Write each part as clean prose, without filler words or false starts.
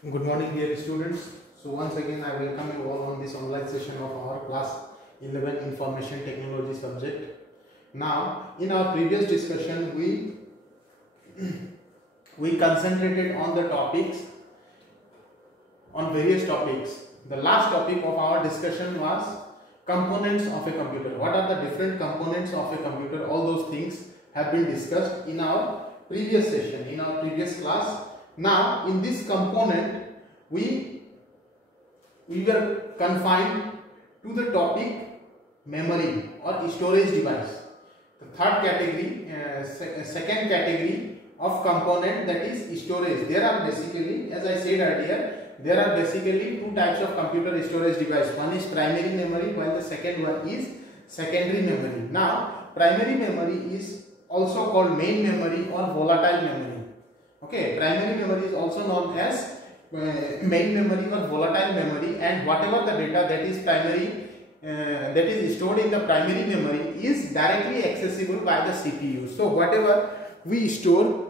Good morning, dear students. So once again I welcome you all on this online session of our class 11 information technology subject. Now in our previous discussion we concentrated on the topics, on various topics. The last topic of our discussion was components of a computer. What are the different components of a computer? All those things have been discussed in our previous session, in our previous class. Now in this component we were confined to the topic memory or storage device. The third category, second category of component, that is storage. There are basically, as I said earlier, there are basically two types of computer storage device. One is primary memory while the second one is secondary memory. Now primary memory is also called main memory or volatile memory. Okay, primary memory is also known as main memory or volatile memory, and whatever the data that is primary that is stored in the primary memory is directly accessible by the CPU. So whatever we store,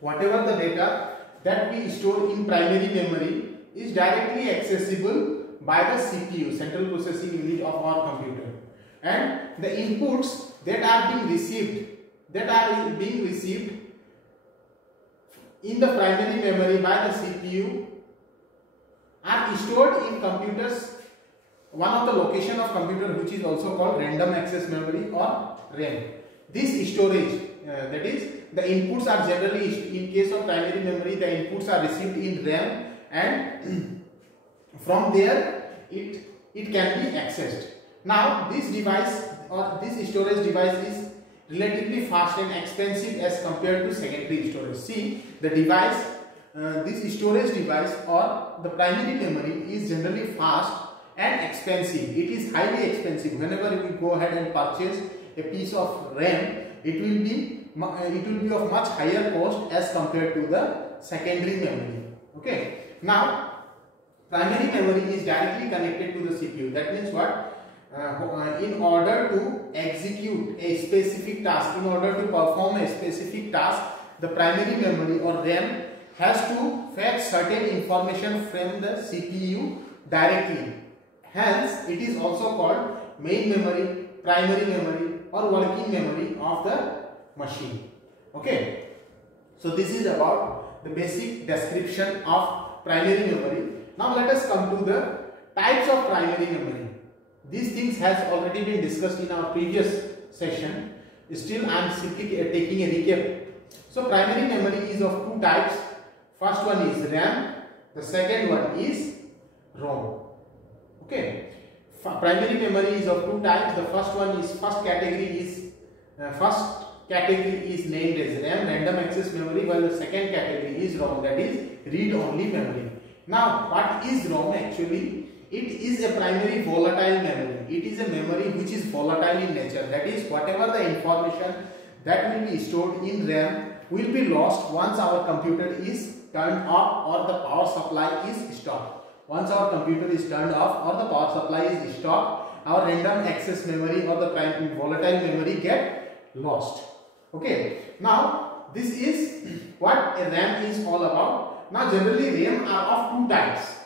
whatever the data that we store in primary memory is directly accessible by the CPU, central processing unit of our computer, and the inputs that are being received in the primary memory by the CPU are stored in computers, one of the location of computer which is also called random access memory or RAM. This storage, that is the inputs are generally, in case of primary memory, the inputs are received in RAM, and from there it can be accessed. Now this device or this storage device is relatively fast and expensive as compared to secondary storage. See, the device, this storage device or the primary memory is generally fast and expensive. It is highly expensive. Whenever we go ahead and purchase a piece of RAM, it will be of much higher cost as compared to the secondary memory. Okay. Now, primary memory is directly connected to the CPU. That means what? In order to execute a specific task, in order to perform a specific task, the primary memory or RAM has to fetch certain information from the CPU directly. Hence, it is also called main memory, primary memory or working memory of the machine. Okay. So this is about the basic description of primary memory. Now let us come to the types of primary memory. These things has already been discussed in our previous session. Still I am simply taking a recap. So primary memory is of two types. First one is RAM, the second one is ROM. Okay. Primary memory is of two types. The first category is named as RAM, random access memory, while the second category is ROM, that is read only memory. Now what is ROM actually? It is a primary volatile memory. It is a memory which is volatile in nature. That is, whatever the information that will be stored in RAM will be lost once our computer is turned off or the power supply is stopped. Once our computer is turned off or the power supply is stopped, our random access memory or the primary volatile memory get lost. Okay. Now this is what a RAM is all about. Now generally RAM are of two types,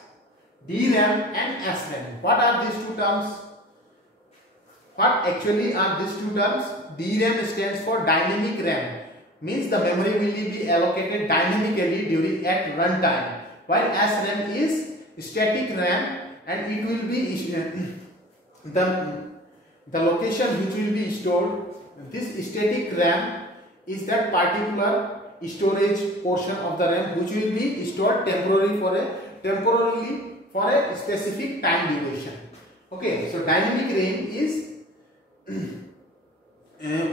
DRAM and SRAM. What are these two terms? What actually are these two terms? DRAM stands for dynamic RAM, means the memory will be allocated dynamically at runtime, while SRAM is static RAM, and it will be the location which will be stored. This static RAM is that particular storage portion of the RAM which will be stored temporarily for a specific time duration. Okay, so dynamic RAM is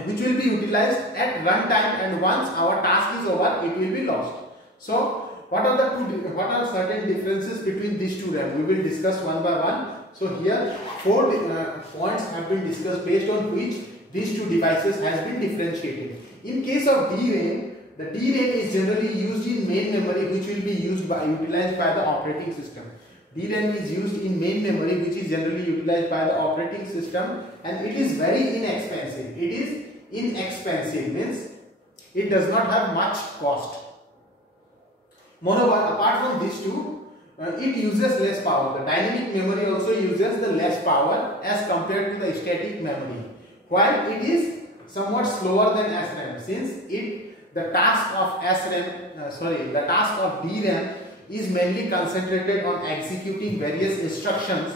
which will be utilized at runtime, and once our task is over, it will be lost. So what are certain differences between these two RAM? We will discuss one by one. So here 4 points have been discussed based on which these two devices has been differentiated. In case of DRAM, the DRAM is generally used in main memory, which will be utilized by the operating system. DRAM is used in main memory, which is generally utilized by the operating system, and it is very inexpensive. It is inexpensive, means it does not have much cost. Moreover, apart from these two, it uses less power. The dynamic memory also uses the less power as compared to the static memory, while it is somewhat slower than SRAM, since the task of DRAM is mainly concentrated on executing various instructions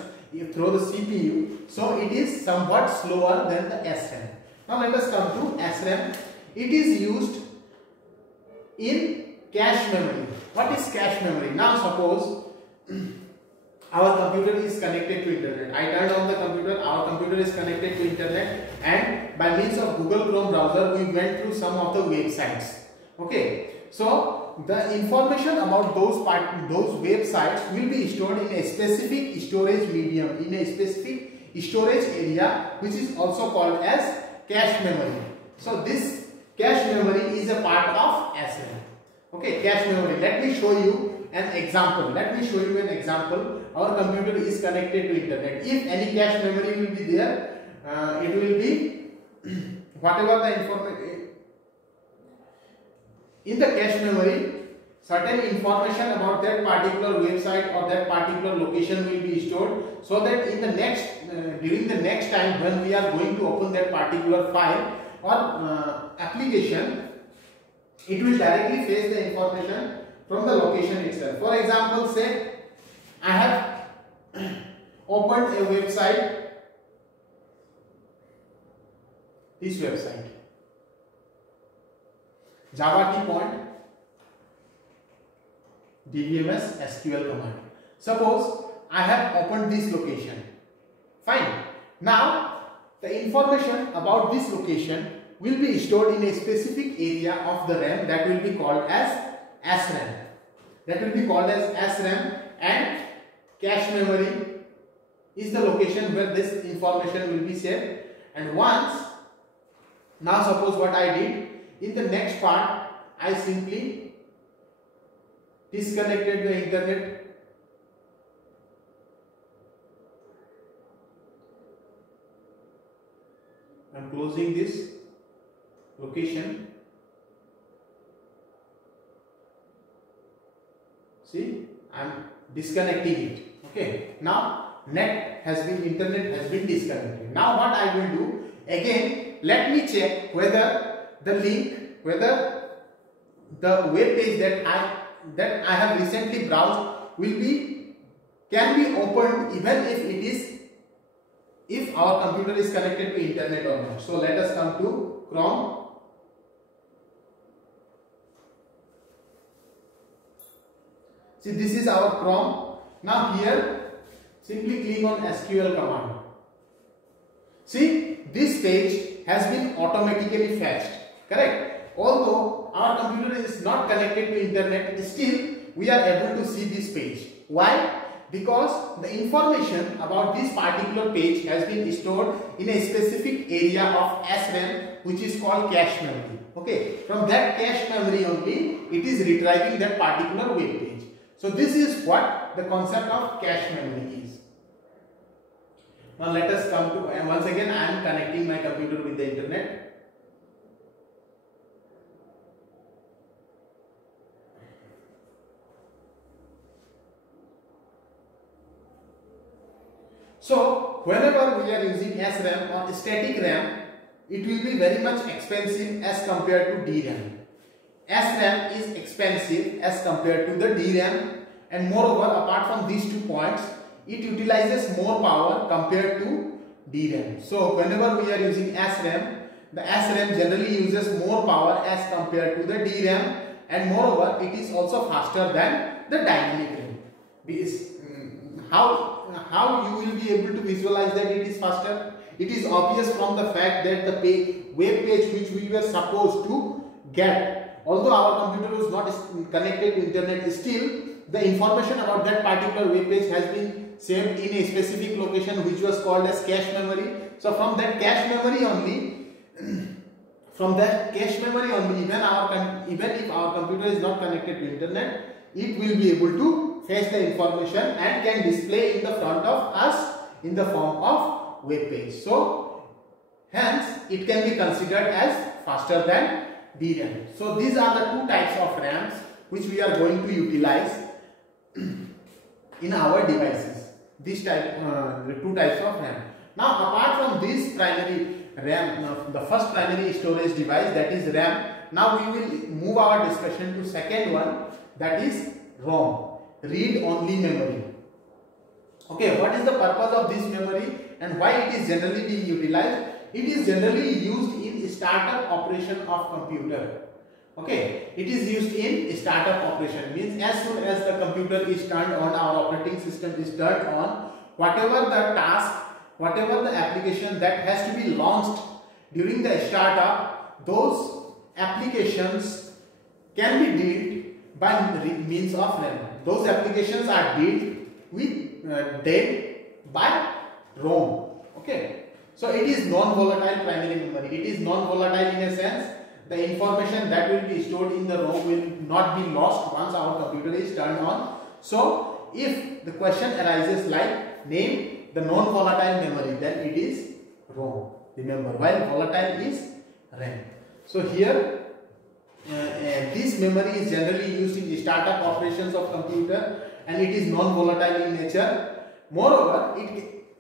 through the CPU, so it is somewhat slower than the SRAM. Now let us come to SRAM. It is used in cache memory. What is cache memory? Now suppose our computer is connected to internet. I turned on the computer, our computer is connected to internet, and by means of Google Chrome browser we went through some of the websites. Okay, so the information about those websites will be stored in a specific storage medium, in a specific storage area, which is also called as cache memory. So this cache memory is a part of SRAM. Okay, cache memory. Let me show you an example. Our computer is connected to internet. If any cache memory will be there, it will be whatever the information in the cache memory. Certain information about that particular website or that particular location will be stored, so that in the during the next time when we are going to open that particular file or application, it will directly fetch the information from the location itself. For example, say I have opened a website, this website, Java T-Point DBMS SQL command. Suppose I have opened this location. Fine. Now the information about this location will be stored in a specific area of the RAM that will be called as SRAM. And cache memory is the location where this information will be saved. And now suppose what I did, in the next part I simply disconnected the internet. I am closing this location. See, I am disconnecting it. Okay. Now internet has been disconnected. Now what I will do, again let me check whether the web page that I have recently browsed can be opened even if our computer is connected to internet or not. So let us come to Chrome. See, this is our Chrome. Now here simply click on SQL command. See, this page has been automatically fetched, correct? Although our computer is not connected to internet, still we are able to see this page. Why? Because the information about this particular page has been stored in a specific area of SRAM, which is called cache memory. Okay, from that cache memory only it is retrieving that particular web page. So this is what the concept of cache memory is. Now let us come to, once again I am connecting my computer with the internet. So whenever we are using SRAM or static RAM, it will be very much expensive as compared to DRAM. SRAM is expensive as compared to the DRAM, and moreover, apart from these 2 points, it utilizes more power compared to DRAM. So whenever we are using SRAM, the SRAM generally uses more power as compared to the DRAM, and moreover, it is also faster than the dynamic RAM. How you will be able to visualize that it is faster? It is obvious from the fact that the web page which we were supposed to get, although our computer was not connected to internet, still the information about that particular web page has been saved in a specific location which was called as cache memory. So from that cache memory only, even if our computer is not connected to internet, it will be able to fetch the information and can display in the front of us in the form of web page. So hence it can be considered as faster than DRAM. So these are the 2 types of RAMs. which we are going to utilize in our devices. This type, the two types of RAM. Now, apart from this primary RAM, the first primary storage device, that is RAM. Now we will move our discussion to second one, that is ROM, read-only memory. Okay, what is the purpose of this memory and why it is generally being utilized? It is generally used in startup operation of computer. Okay, it is used in startup operation, means as soon as the computer is turned on, our operating system is turned on, whatever the task, whatever the application that has to be launched during the startup, those applications can be dealt by means of RAM. Those applications are dealt by ROM. Okay, so it is non-volatile primary memory. It is non-volatile in a sense. The information that will be stored in the ROM will not be lost once our computer is turned on. So, if the question arises like name the non-volatile memory, then it is ROM. Remember, while volatile is RAM. So here, this memory is generally used in startup operations of computer, and it is non-volatile in nature. Moreover,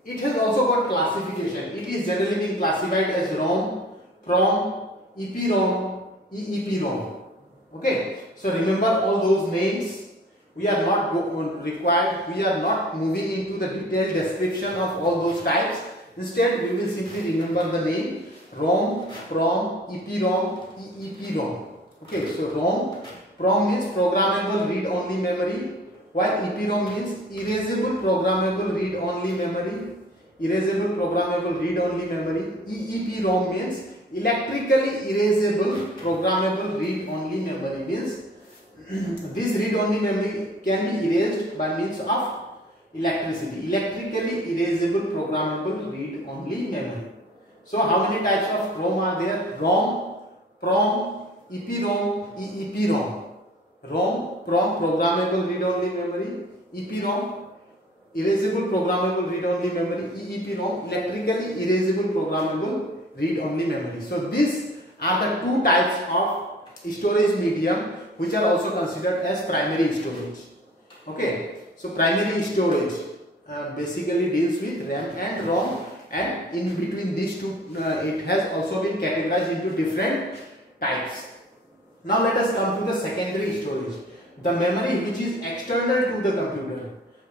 it has also got classification. It is generally being classified as ROM, PROM, EPROM, EEPROM. Okay, so remember all those names. We are not required. We are not moving into the detailed description of all those types. Instead, we will simply remember the name ROM, PROM, EPROM, EEPROM. Okay, so PROM means programmable read-only memory, while EPROM means erasable programmable read-only memory. Erasable programmable read-only memory. EEPROM means electrically erasable programmable read-only memory, means this read-only memory can be erased by means of electricity. Electrically erasable programmable read-only memory. So how many types of ROM are there? ROM, PROM, EPROM, EEPROM. ROM, PROM, programmable read-only memory. EPROM, erasable programmable read-only memory. EEPROM, electrically erasable programmable read-only memory. So these are the two types of storage medium which are also considered as primary storage. Okay, so primary storage basically deals with RAM and ROM, and in between these two it has also been categorized into different types. Now let us come to the secondary storage, the memory which is external to the computer.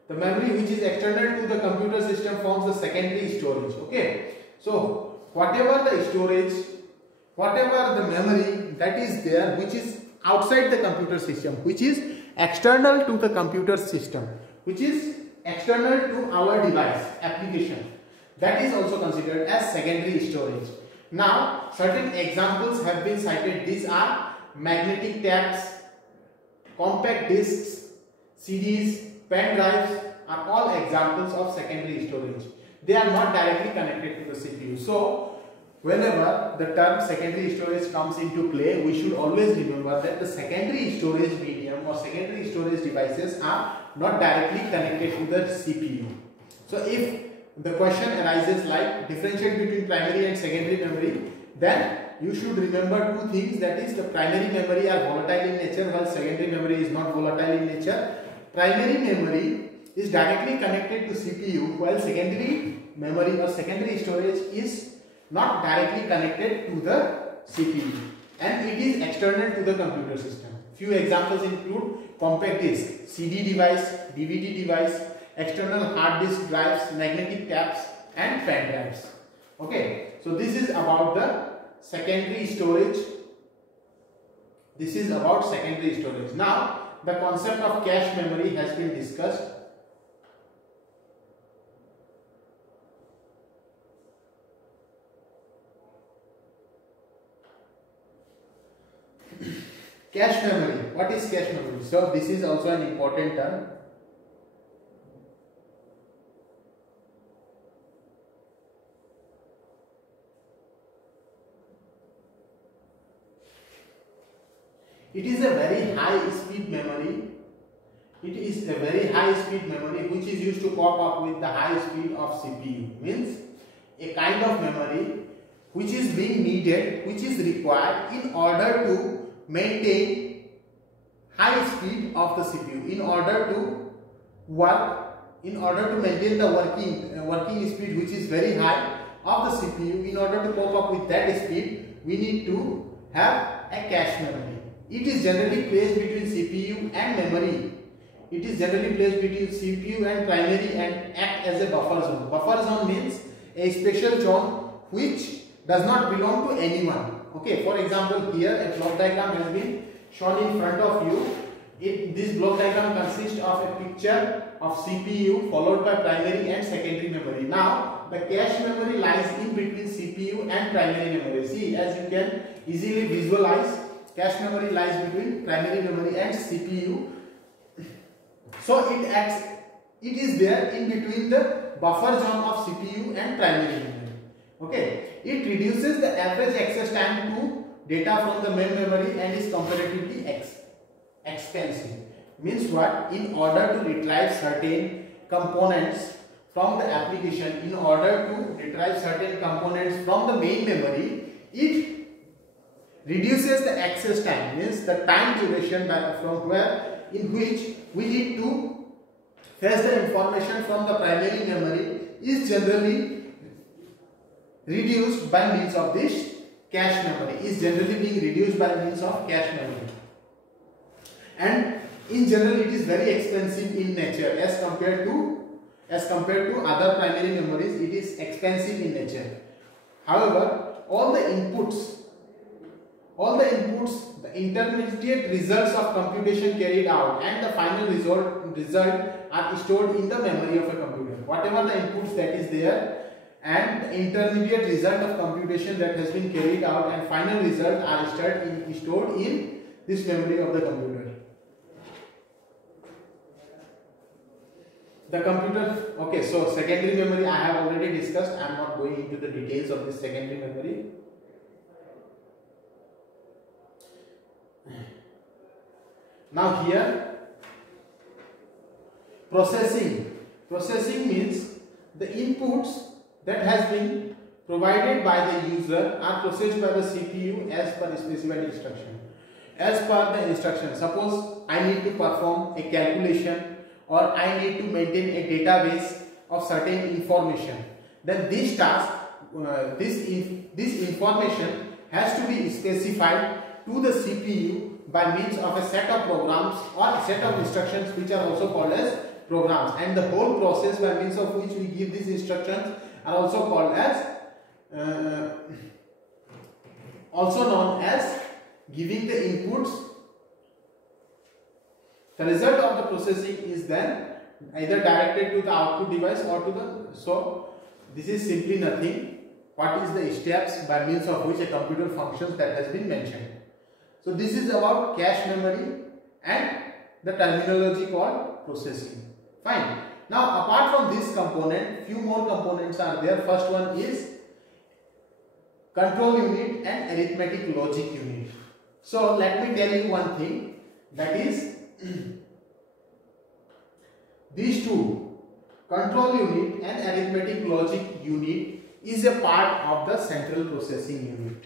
The memory which is external to the computer system forms the secondary storage. Okay, so whatever the storage, whatever the memory that is there which is outside the computer system, which is external to the computer system, which is external to our device application, that is also considered as secondary storage. Now certain examples have been cited. These are magnetic tapes, compact discs, CDs, pen drives are all examples of secondary storage. They are not directly connected to the CPU. So whenever the term secondary storage comes into play, we should always remember that the secondary storage medium or secondary storage devices are not directly connected to the CPU. So if the question arises like differentiate between primary and secondary memory, then you should remember two things, that is the primary memory are volatile in nature while secondary memory is not volatile in nature. Primary memory is directly connected to CPU while secondary memory or secondary storage is not directly connected to the CPU, and it is external to the computer system. Few examples include compact disc, CD device, DVD device, external hard disk drives, magnetic tapes and pen drives. Okay, so this is about the secondary storage. This is about secondary storage. Now the concept of cache memory has been discussed. Cache memory. What is cache memory? So this is also an important term. It is a very high speed memory. It is a very high speed memory which is used to cope up with the high speed of CPU. Means a kind of memory which is being needed, which is required in order to maintain high speed of the CPU in order to maintain the working speed which is very high of the CPU. In order to cope up with that speed, we need to have a cache memory. It is generally placed between CPU and memory. It is generally placed between CPU and primary and act as a buffer zone. Buffer zone means a special zone which does not belong to anyone. Okay, for example, here a block diagram has been shown in front of you. This block diagram consists of a picture of CPU followed by primary and secondary memory. Now, the cache memory lies in between CPU and primary memory. See, as you can easily visualize, cache memory lies between primary memory and CPU. So it is there in between the buffer zone of CPU and primary memory. Okay, it reduces the average access time to data from the main memory and is comparatively expensive. Means what? In order to retrieve certain components from the application, in order to retrieve certain components from the main memory, it reduces the access time. Means the time duration from where in which we need to fetch the information from the primary memory is generally reduced by means of this cache memory. Is generally being reduced by means of cache memory. And in general, it is very expensive in nature as compared to other primary memories. It is expensive in nature. However, all the inputs, the intermediate results of computation carried out and the final result are stored in the memory of a computer. Whatever the inputs that is there and the intermediate result of computation that has been carried out and final result are stored in this memory of the computer. The computer, okay, so secondary memory I have already discussed. I am not going into the details of this secondary memory. Now here, processing means the inputs that has been provided by the user are processed by the CPU as per specified instruction. As per the instruction, suppose I need to perform a calculation or I need to maintain a database of certain information, then this task, this information has to be specified to the CPU by means of a set of programs or a set of instructions which are also called as programs, and the whole process by means of which we give these instructions are also called as also known as giving the inputs. The result of the processing is then either directed to the output device or to the, so this is simply nothing. What is the steps by means of which a computer functions that has been mentioned. So this is about cache memory and the terminology called processing. Fine. Now apart from this component, few more components are there. First one is control unit and arithmetic logic unit. So let me tell you one thing, that is these two, control unit and arithmetic logic unit, is a part of the central processing unit.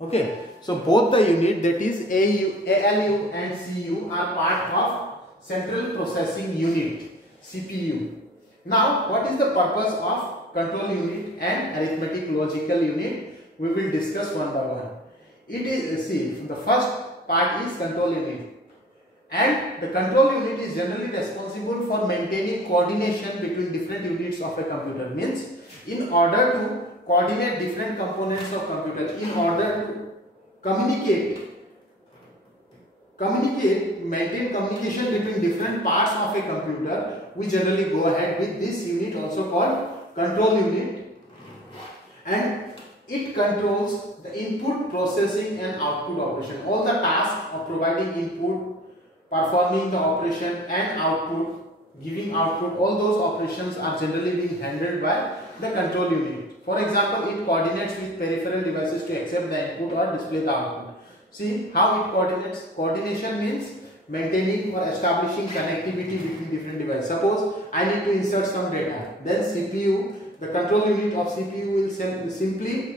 Okay, so both the unit, that is ALU and CU, are part of central processing unit, CPU. Now what is the purpose of control unit and arithmetic logical unit? We will discuss one by one. It is, see, the first part is control unit. And the control unit is generally responsible for maintaining coordination between different units of a computer. Means, in order to coordinate different components of computer, in order to maintain communication between different parts of a computer, we generally go ahead with this unit also called control unit, and it controls the input, processing and output operation. All the tasks of providing input, performing the operation and output, giving output, all those operations are generally being handled by the control unit. For example, it coordinates with peripheral devices to accept the input or display the output. See how it coordinates. Coordination means maintaining or establishing connectivity between different devices. Suppose I need to insert some data, then CPU, the control unit of CPU will simply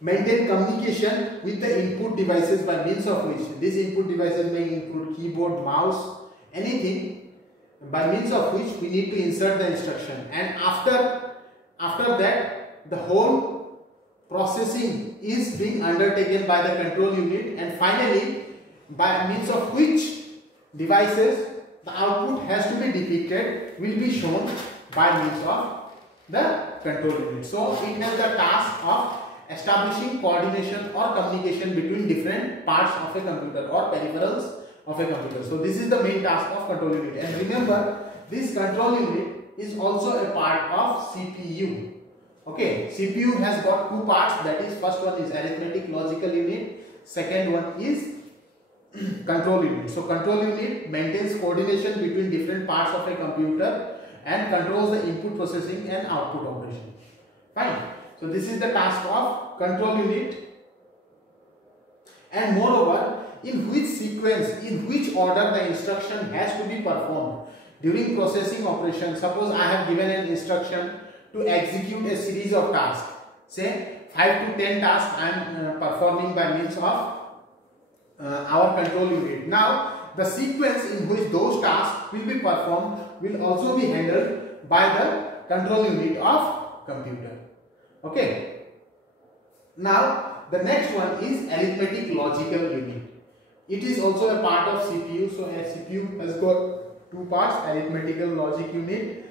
maintain communication with the input devices by means of which these input devices may include keyboard, mouse, anything by means of which we need to insert the instruction, and after that the whole processing is being undertaken by the control unit, and finally by means of which devices the output has to be depicted will be shown by means of the control unit. So it has the task of establishing coordination or communication between different parts of a computer or peripherals of a computer. So this is the main task of control unit, and remember this control unit is also a part of CPU. Okay, CPU has got two parts, that is first one is arithmetic logical unit, second one is control unit. So control unit maintains coordination between different parts of a computer and controls the input processing and output operation. Fine. So this is the task of control unit, and moreover in which sequence, in which order the instruction has to be performed during processing operation. Suppose I have given an instruction to execute a series of tasks, say 5 to 10 tasks I am performing by means of our control unit. Now the sequence in which those tasks will be performed will also be handled by the control unit of computer. Okay. Now the next one is arithmetic logical unit. It is also a part of CPU. So a CPU has got two parts, arithmetical logic unit.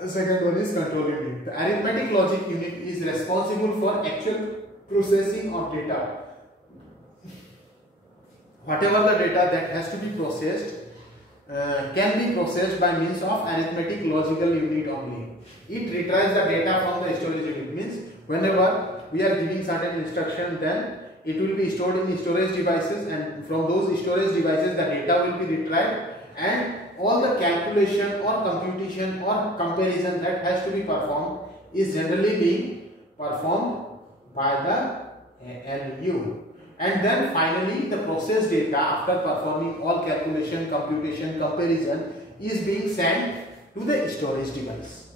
The second one is control unit. The arithmetic logic unit is responsible for actual processing of data. Whatever the data that has to be processed can be processed by means of arithmetic logical unit only. It retrieves the data from the storage unit. Means whenever we are giving certain instruction, then it will be stored in the storage devices, and from those storage devices the data will be retrieved, and all the calculation or computation or comparison that has to be performed is generally being performed by the LU. And then finally the processed data after performing all calculation, computation, comparison is being sent to the storage device.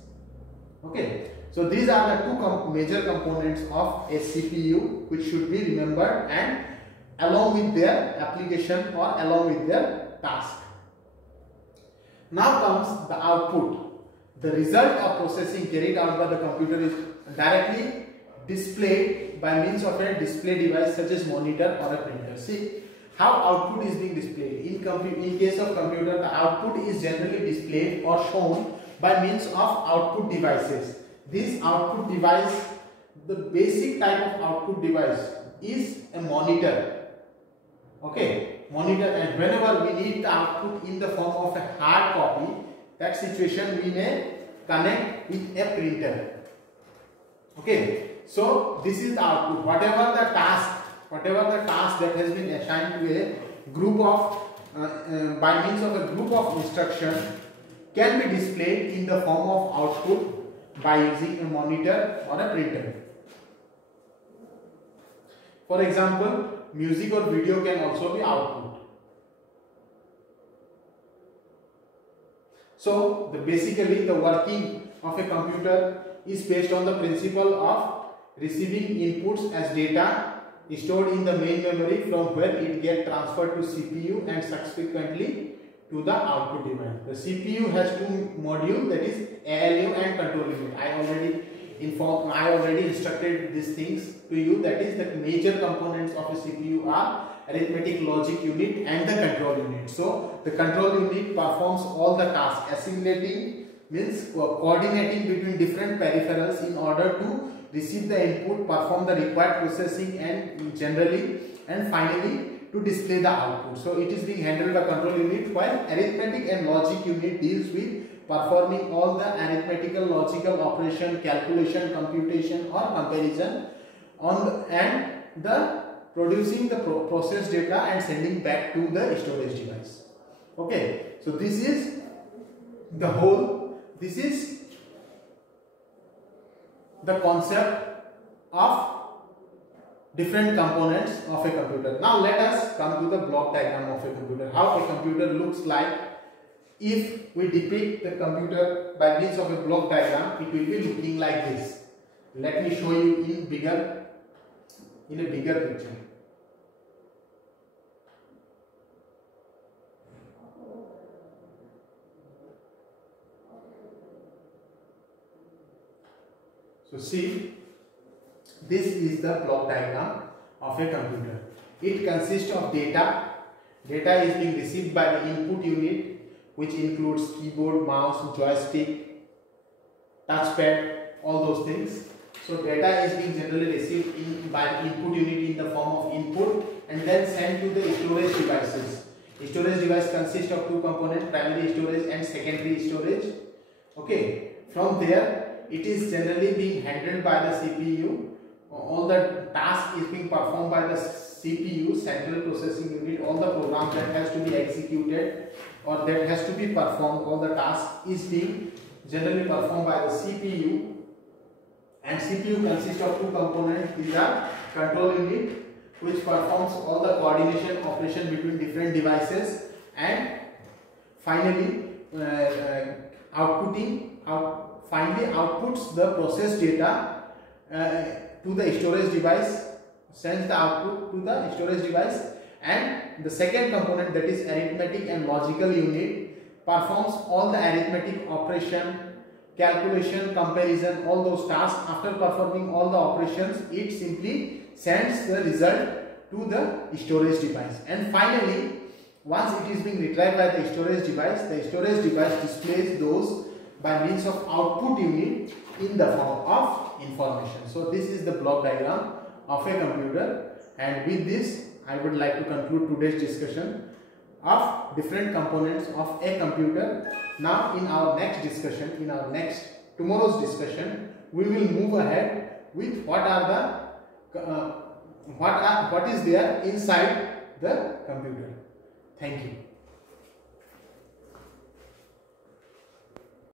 Okay. So these are the two major components of a CPU which should be remembered, and along with their application or along with their task. Now comes the output. The result of processing carried out by the computer is directly displayed by means of a display device such as monitor or a printer. See how output is being displayed. In case of computer, the output is generally displayed or shown by means of output devices. This output device, the basic type of output device is a monitor. Okay, monitor, and whenever we need the output in the form of a hard copy, that situation we may connect with a printer. Okay, so this is the output. Whatever the task that has been assigned to a group of by means of a group of instructions can be displayed in the form of output by using a monitor or a printer. For example, music or video can also be output. So basically the working of a computer is based on the principle of receiving inputs as data stored in the main memory, from where it gets transferred to CPU and subsequently to the output device. The CPU has two modules, that is ALU and control unit. I already instructed these things to you. That is, the major components of a CPU are arithmetic logic unit and the control unit. So the control unit performs all the tasks. Assimilating means coordinating between different peripherals in order to receive the input, perform the required processing, and generally and finally to display the output. So it is being handled by control unit, while arithmetic and logic unit deals with performing all the arithmetical logical operation, calculation, computation or comparison and the producing the processed data and sending back to the storage device. Okay, so this is the whole, this is the concept of different components of a computer. Now let us come to the block diagram of a computer. How a computer looks like. If we depict the computer by means of a block diagram, it will be looking like this. Let me show you in bigger in a bigger picture. So see, this is the block diagram of a computer. It consists of data. Data is being received by the input unit, which includes keyboard, mouse, joystick, touchpad, all those things. So data is being generally received by input unit in the form of input and then sent to the storage devices. Storage device consists of two components, primary storage and secondary storage. Okay, from there it is generally being handled by the CPU. All the task is being performed by the CPU, central processing unit. All the program that has to be executed or that has to be performed, all the task is being generally performed by the CPU. And CPU consists of two components. These are control unit, which performs all the coordination operation between different devices, and finally outputs the process data to the storage device, sends the output to the storage device. And the second component, that is arithmetic and logical unit, performs all the arithmetic operation, calculation, comparison, all those tasks. After performing all the operations, it simply sends the result to the storage device. And finally, once it is being retrieved by the storage device displays those by means of output unit in the form of information. So this is the block diagram of a computer, and with this I would like to conclude today's discussion of different components of a computer. Now in our next discussion, tomorrow's discussion, we will move ahead with what is there inside the computer. Thank you.